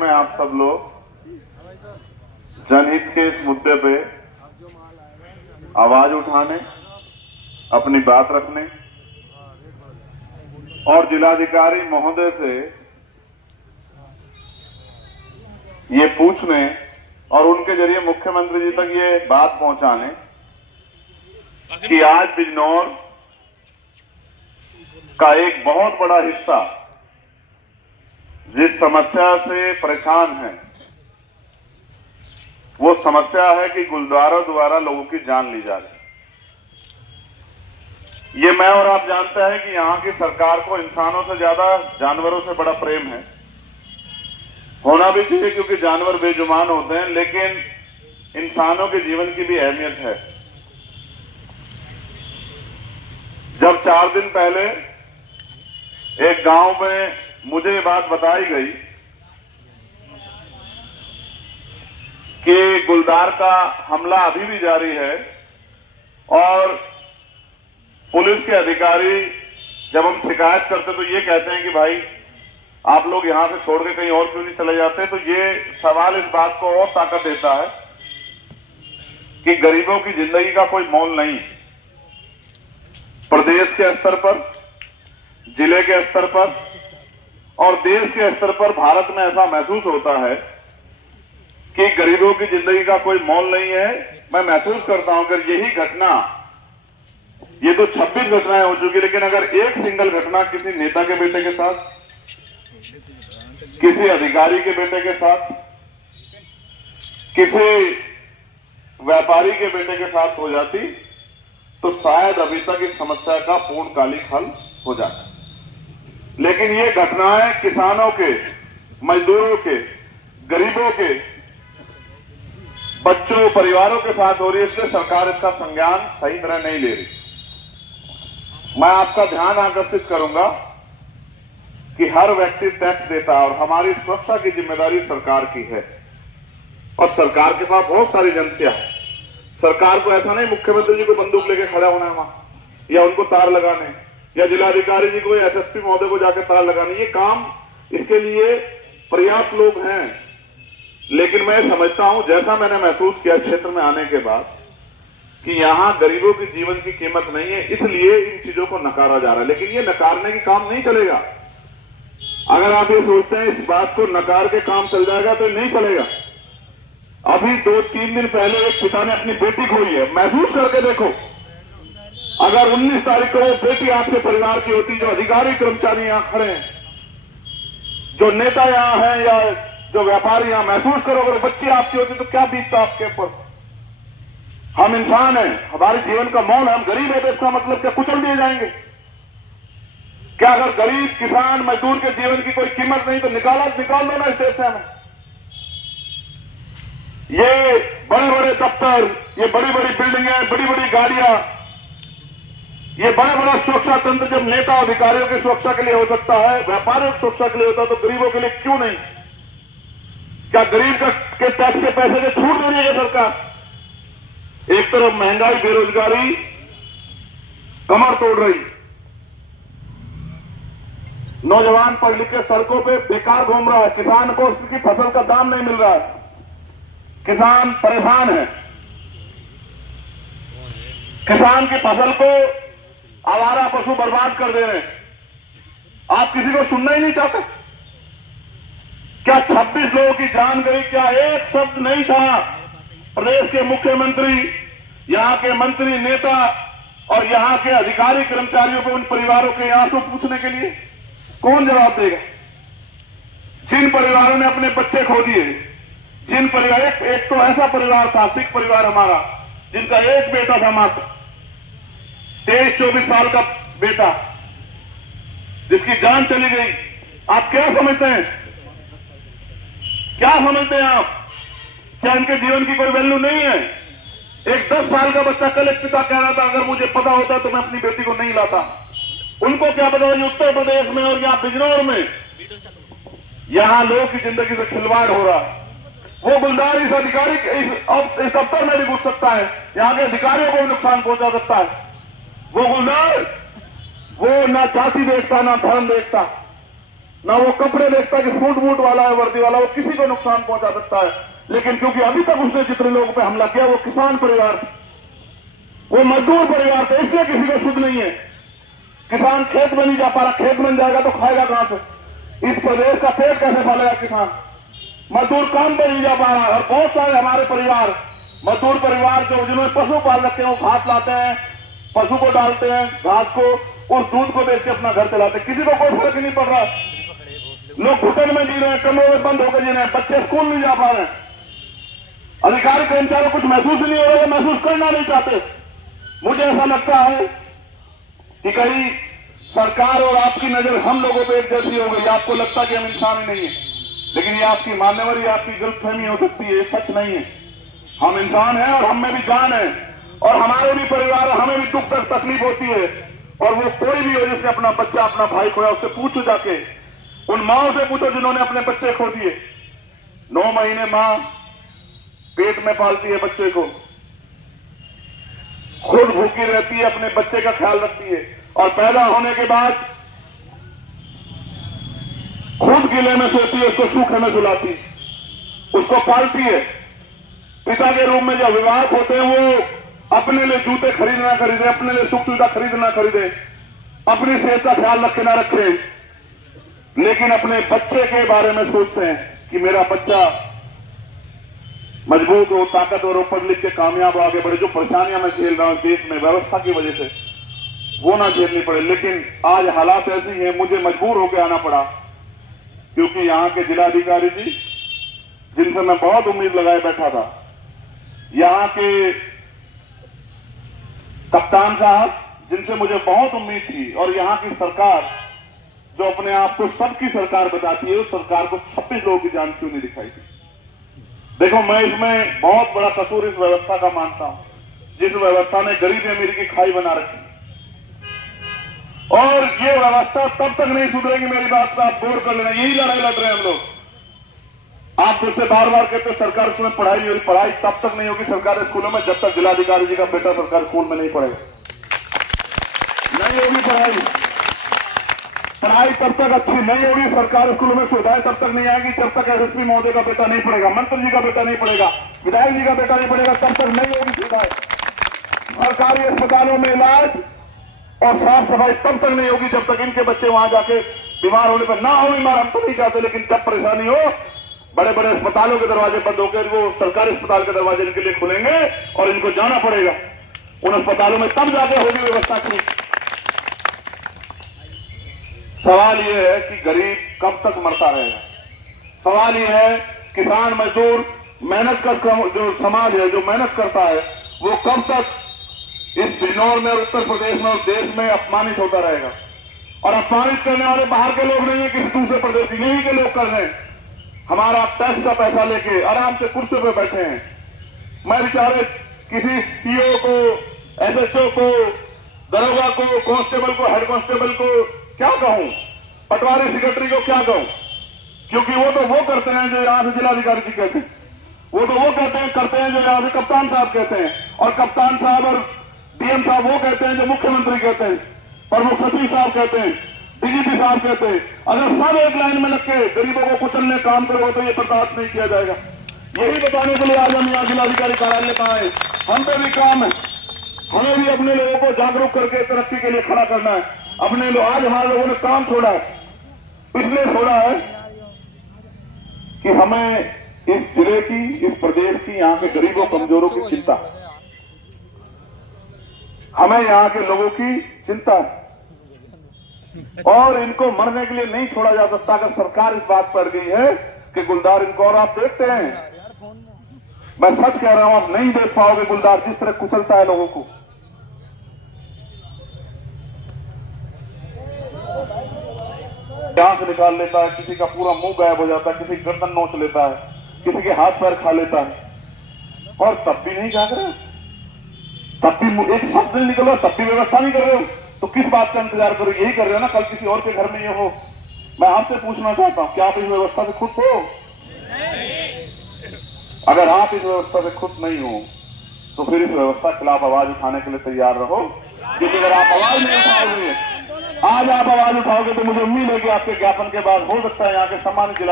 में आप सब लोग जनहित के इस मुद्दे पे आवाज उठाने, अपनी बात रखने और जिलाधिकारी महोदय से ये पूछने और उनके जरिए मुख्यमंत्री जी तक ये बात पहुंचाने कि आज बिजनौर का एक बहुत बड़ा हिस्सा जिस समस्या से परेशान है, वो समस्या है कि गुरुद्वारों द्वारा लोगों की जान ली जा रही है। ये मैं और आप जानते हैं कि यहाँ की सरकार को इंसानों से ज्यादा जानवरों से बड़ा प्रेम है। होना भी चाहिए क्योंकि जानवर बेजुबान होते हैं, लेकिन इंसानों के जीवन की भी अहमियत है। जब 4 दिन पहले एक गांव में मुझे ये बात बताई गई कि गुलदार का हमला अभी भी जारी है और पुलिस के अधिकारी जब हम शिकायत करते तो ये कहते हैं कि भाई आप लोग यहां से छोड़ के कहीं और क्यों नहीं चले जाते। तो ये सवाल इस बात को और ताकत देता है कि गरीबों की जिंदगी का कोई मोल नहीं। प्रदेश के स्तर पर, जिले के स्तर पर और देश के स्तर पर भारत में ऐसा महसूस होता है कि गरीबों की जिंदगी का कोई मोल नहीं है। मैं महसूस करता हूं अगर यही घटना, ये तो 26 घटनाएं हो चुकी, लेकिन अगर एक सिंगल घटना किसी नेता के बेटे के साथ, किसी अधिकारी के बेटे के साथ, किसी व्यापारी के बेटे के साथ हो जाती तो शायद अभी तक इस समस्या का पूर्णकालिक हल हो जाता। लेकिन ये घटनाएं किसानों के, मजदूरों के, गरीबों के, बच्चों, परिवारों के साथ हो रही है, इसलिए सरकार इसका संज्ञान सही तरह नहीं ले रही। मैं आपका ध्यान आकर्षित करूंगा कि हर व्यक्ति टैक्स देता है और हमारी सुरक्षा की जिम्मेदारी सरकार की है और सरकार के पास बहुत सारी एजेंसियां हैं। सरकार को ऐसा नहीं मुख्यमंत्री जी को बंदूक लेके खड़ा होना है वहां या उनको तार लगाने या जिलाधिकारी जी को या एसएसपी महोदय को जाकर तार लगाने। ये काम, इसके लिए पर्याप्त लोग हैं। लेकिन मैं समझता हूं, जैसा मैंने महसूस किया क्षेत्र में आने के बाद, कि यहां गरीबों की जीवन की कीमत नहीं है, इसलिए इन चीजों को नकारा जा रहा है। लेकिन ये नकारने की काम नहीं चलेगा। अगर आप ये सोचते हैं इस बात को नकार के काम चल जाएगा तो नहीं चलेगा। अभी 2-3 दिन पहले एक पिता ने अपनी बेटी खोई है। महसूस करके देखो, अगर 19 तारीख को वो बेटी आपके परिवार की होती, जो अधिकारी कर्मचारी यहां खड़े हैं, जो नेता यहां हैं या जो व्यापारी यहां, महसूस करो अगर बच्ची आपकी होती तो क्या बीतता आपके ऊपर। हम इंसान हैं, हमारे जीवन का मोल है, हम गरीब है तो इसका मतलब क्या कुचल दिए जाएंगे? क्या अगर गरीब, किसान, मजदूर के जीवन की कोई कीमत नहीं तो निकाल दो ना इस देश से हमें। ये बड़े बड़े दफ्तर, ये बड़ी बड़ी बिल्डिंगें, बड़ी बड़ी गाड़ियां, ये बड़ा बड़ा सुरक्षा तंत्र जब नेता अधिकारियों की सुरक्षा के लिए हो सकता है, व्यापारियों की सुरक्षा के लिए होता है, तो गरीबों के लिए क्यों नहीं? क्या गरीब के टैक्स के पैसे से छूट दे रही है सरकार? एक तरफ महंगाई, बेरोजगारी कमर तोड़ रही, नौजवान पढ़ लिख के सड़कों पे बेकार घूम रहा है, किसान को उसकी फसल का दाम नहीं मिल रहा है, किसान परेशान है। किसान की फसल को आवारा पशु बर्बाद कर दे रहे हैं। आप किसी को सुनना ही नहीं चाहते? क्या 26 लोगों की जान गई? क्या एक शब्द नहीं था प्रदेश के मुख्यमंत्री, यहां के मंत्री, नेता और यहां के अधिकारी कर्मचारियों को, उन परिवारों के आंसू पूछने के लिए? कौन जवाब देगा? जिन परिवारों ने अपने बच्चे खो दिए, जिन परिवार, एक तो ऐसा परिवार था, सिख परिवार हमारा, जिनका एक बेटा था मात्र, 23-24 साल का बेटा, जिसकी जान चली गई। आप क्या समझते हैं? क्या समझते हैं आप? क्या इनके जीवन की कोई वैल्यू नहीं है? एक 10 साल का बच्चा, कल एक पिता कह रहा था अगर मुझे पता होता तो मैं अपनी बेटी को नहीं लाता। उनको क्या पता ये उत्तर प्रदेश में और यहाँ बिजनौर में यहां लोगों की जिंदगी से खिलवाड़ हो रहा है। वो गुलदार इस अधिकारी इस दफ्तर में भी घुस सकता है, यहां के अधिकारियों को भी नुकसान पहुंचा सकता है। वो गुलदार, वो ना जाति देखता ना धर्म देखता, ना वो कपड़े देखता है कि सूट बूट वाला है, वर्दी वाला, वो किसी को नुकसान पहुंचा सकता है। लेकिन क्योंकि अभी तक उसने जितने लोगों पे हमला किया वो किसान परिवार थे, वो मजदूर परिवार थे, इसलिए किसी को सुध नहीं है। किसान खेत में नहीं जा पा रहा, खेत बन जाएगा तो खाएगा कहां से? इस प्रदेश का पेट कैसे पालेगा किसान? मजदूर काम पर नहीं जा पा रहा। और बहुत सारे हमारे परिवार, मजदूर परिवार जो जिन्होंने पशु पाल रखे हैं, वो घास लाते हैं, पशु को डालते हैं घास को, और दूध को बेच के अपना घर चलाते हैं। किसी को कोई फर्क नहीं पड़ रहा। लोग घुटन में जी रहे हैं, कमरों में बंद होकर जी रहे हैं, बच्चे स्कूल नहीं जा पा रहे हैं। अधिकारी कर्मचारी कुछ महसूस नहीं हो रहा है, महसूस करना नहीं चाहते। मुझे ऐसा लगता है कि कहीं सरकार और आपकी नजर हम लोगों पे एक जैसी हो गई। आपको लगता है कि हम इंसान ही नहीं है, लेकिन ये आपकी मान्यवर, आपकी गलतफहमी हो सकती है, ये सच नहीं है। हम इंसान हैं और हम में भी जान है, और हमारे भी परिवार, हमें भी दुख तकलीफ होती है। और वो कोई भी हो जिसने अपना बच्चा, अपना भाई खोया, उससे पूछो जाके, उन माओं से पूछो जिन्होंने अपने बच्चे खो दिए। 9 महीने मां पेट में पालती है बच्चे को, खुद भूखी रहती है, अपने बच्चे का ख्याल रखती है, और पैदा होने के बाद खुद गिले में सोती है, उसको सूखे में सुलाती, उसको पालती है। पिता के रूप में जब विवाह होते हैं, वो अपने लिए जूते खरीद ना खरीदे, अपने लिए सुख सुविधा खरीद ना खरीदे, अपनी सेहत का ख्याल रखे ना रखे, लेकिन अपने बच्चे के बारे में सोचते हैं कि मेरा बच्चा मजबूत हो, ताकतवर हो, पढ़ लिख के कामयाब हो, आगे बढ़े। जो परेशानियां मैं झेल रहा हूं देश में व्यवस्था की वजह से, वो ना झेलनी पड़े। लेकिन आज हालात ऐसी हैं, मुझे मजबूर होकर आना पड़ा, क्योंकि यहां के जिलाधिकारी जी, जिनसे मैं बहुत उम्मीद लगाए बैठा था, यहां के कप्तान साहब, जिनसे मुझे बहुत उम्मीद थी, और यहां की सरकार, जो अपने आप को सबकी सरकार बताती है, उस सरकार को 26 लोगों की जान क्यों नहीं दिखाई थी? देखो, मैं इसमें बहुत बड़ा कसूर इस व्यवस्था का मानता हूं, जिस व्यवस्था ने गरीब अमीर की खाई बना रखी। और ये व्यवस्था तब तक नहीं सुधरेगी, मेरी बात को आप गौर कर लेना। यही लड़ाई लड़ रहे हैं हम लोग। आप मुझसे बार बार कहते सरकार स्कूल में पढ़ाई नहीं हो रही। पढ़ाई तब तक नहीं होगी सरकारी स्कूलों में जब तक जिलाधिकारी जी का बेटा सरकारी स्कूल में नहीं पढ़ेगा। नहीं होगी पढ़ाई। पढ़ाई तब तक अच्छी नहीं होगी, सरकारी स्कूलों में सुविधाएं तब तक नहीं आएगी जब तक एसएसपी महोदय का बेटा नहीं पढ़ेगा, मंत्री जी का बेटा नहीं पढ़ेगा, विधायक जी का बेटा नहीं पढ़ेगा, तब तक नहीं होगी सुविधाएं। सरकारी अस्पतालों में इलाज और साफ सफाई तब तक नहीं होगी जब तक इनके बच्चे वहां जाके बीमार होने पर ना हो बीमार। हम तो नहीं चाहते, लेकिन जब परेशानी हो, बड़े बड़े अस्पतालों के दरवाजे बंद होकर वो सरकारी अस्पताल के दरवाजे इनके लिए खुलेंगे और इनको जाना पड़ेगा उन अस्पतालों में, तब जाके होगी व्यवस्था की। सवाल यह है कि गरीब कब तक मरता रहेगा? सवाल यह है किसान मजदूर मेहनत कर, जो समाज है जो मेहनत करता है, वो कब तक इस बिजनौर में और उत्तर प्रदेश में और देश में अपमानित होता रहेगा? और अपमानित करने वाले बाहर के लोग नहीं है, किसी दूसरे प्रदेश के, यही के लोग कर रहे हैं। हमारा टैक्स का पैसा लेके आराम से कुर्सी पे बैठे हैं। मैं बेचारे किसी सीओ को, एसएचओ को, दरोगा को, कांस्टेबल को, हेड कांस्टेबल को क्या कहूं, पटवारी सेक्रेटरी को क्या कहूं, क्योंकि वो तो वो करते हैं जो यहां से जिलाधिकारी जी कहते हैं, वो तो वो कहते हैं करते हैं जो यहां से कप्तान साहब कहते हैं, और कप्तान साहब और डीएम साहब वो कहते हैं जो मुख्यमंत्री कहते हैं, प्रमुख सचिव साहब कहते हैं, डीजीपी साहब कहते हैं। अगर सब एक लाइन में लग के गरीबों को कुचलने काम करोगे तो ये बर्दाश्त नहीं किया जाएगा। यही बताने के लिए आज हम यहाँ जिलाधिकारी कार्यालय पर आए। हम पे भी काम है, हमें भी अपने लोगों को जागरूक करके तरक्की के लिए खड़ा करना है। अपने लोग आज हमारे लोगों ने काम छोड़ा है, इसलिए छोड़ा है कि हमें इस जिले की, इस प्रदेश की, यहाँ के गरीबों कमजोरों की चिंता है, हमें यहाँ के लोगों की चिंता है, और इनको मरने के लिए नहीं छोड़ा जा सकता। अगर सरकार इस बात पर गई है कि गुलदार इनको, और आप देखते हैं, मैं सच कह रहा हूं, आप नहीं देख पाओगे गुलदार जिस तरह कुचलता है लोगों को। आंख निकाल लेता है, किसी का पूरा मुंह गायब हो जाता है, किसी की गर्दन नोच लेता है, किसी के हाथ पैर खा लेता है, और तब भी नहीं जाग रहे, तब भी एक शब्द नहीं निकल रहा, तब भी व्यवस्था नहीं कर रहे हो, तो किस बात का इंतजार करो? यही कर रहे हो ना, कल किसी और के घर में ये हो। मैं आपसे पूछना चाहता हूं, क्या आप इस व्यवस्था से खुश हो? अगर आप इस व्यवस्था से खुश नहीं हो तो फिर इस व्यवस्था के खिलाफ आवाज उठाने के लिए तैयार रहो, क्योंकि अगर आप आवाज नहीं उठाओगे आज आप आवाज उठाओगे तो मुझे उम्मीद है कि आपके ज्ञापन के बाद हो सकता है यहाँ के सम्मानित जिला